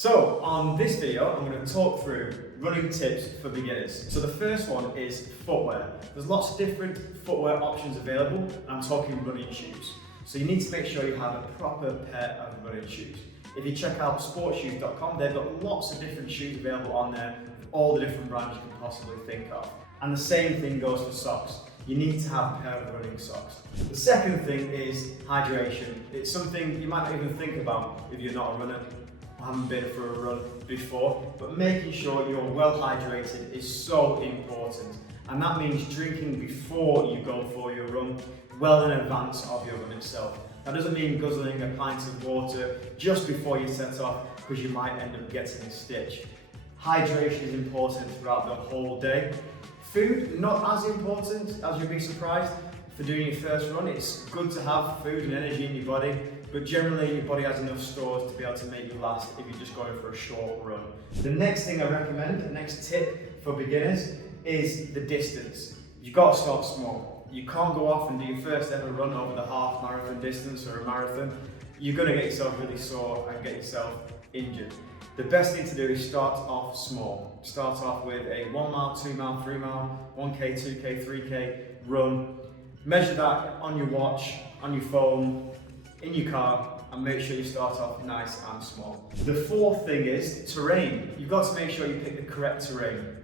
So on this video, I'm going to talk through running tips for beginners. So the first one is footwear. There's lots of different footwear options available. I'm talking running shoes. So you need to make sure you have a proper pair of running shoes. If you check out sportshoes.com, they've got lots of different shoes available on there, with all the different brands you can possibly think of. And the same thing goes for socks. You need to have a pair of running socks. The second thing is hydration. It's something you might not even think about if you're not a runner or haven't been for a run before, but making sure you're well hydrated is so important. And that means drinking before you go for your run, well in advance of your run itself. That doesn't mean guzzling a pint of water just before you set off, because you might end up getting a stitch. Hydration is important throughout the whole day. Food, not as important, as you'd be surprised. For doing your first run, it's good to have food and energy in your body, but generally your body has enough stores to be able to make you last if you're just going for a short run. The next thing I recommend, the next tip for beginners, is the distance. You've got to start small. You can't go off and do your first ever run over the half marathon distance or a marathon. You're going to get yourself really sore and get yourself injured. The best thing to do is start off small. Start off with a 1 mile, 2 mile, 3 mile, 1k, 2k, 3k run. Measure that on your watch, on your phone, in your car, and make sure you start off nice and small. The fourth thing is terrain. You've got to make sure you pick the correct terrain.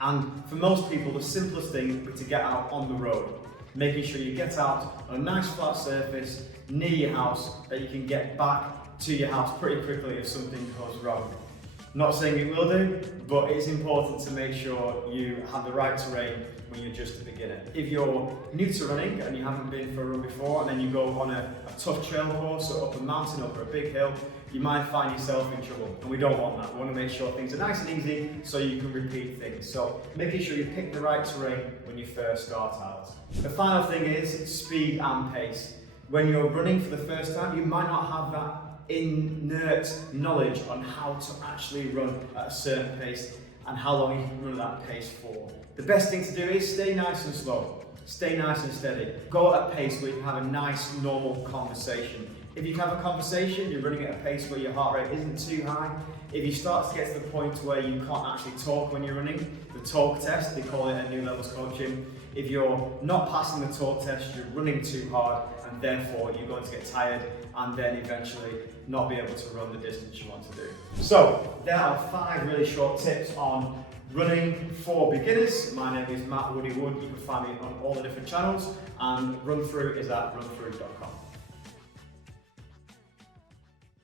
And for most people, the simplest thing would be to get out on the road. Making sure you get out on a nice flat surface near your house that you can get back to your house pretty quickly if something goes wrong. Not saying it will do, but it's important to make sure you have the right terrain when you're just a beginner. If you're new to running and you haven't been for a run before, and then you go on a tough trail course or up a mountain, up a big hill, you might find yourself in trouble, and we don't want that. We want to make sure things are nice and easy so you can repeat things. So making sure you pick the right terrain when you first start out. The final thing is speed and pace. When you're running for the first time, you might not have that inert knowledge on how to actually run at a certain pace and how long you can run at that pace for. The best thing to do is stay nice and slow, stay nice and steady. Go at a pace where you can have a nice, normal conversation. If you can have a conversation, you're running at a pace where your heart rate isn't too high. If you start to get to the point where you can't actually talk when you're running, the talk test, they call it a new levels coaching. If you're not passing the talk test, you're running too hard, and therefore you're going to get tired and then eventually not be able to run the distance you want to do. So there are 5 really short tips on running for beginners. My name is Matt Woody Wood. You can find me on all the different channels, and Run Through is at runthrough.com.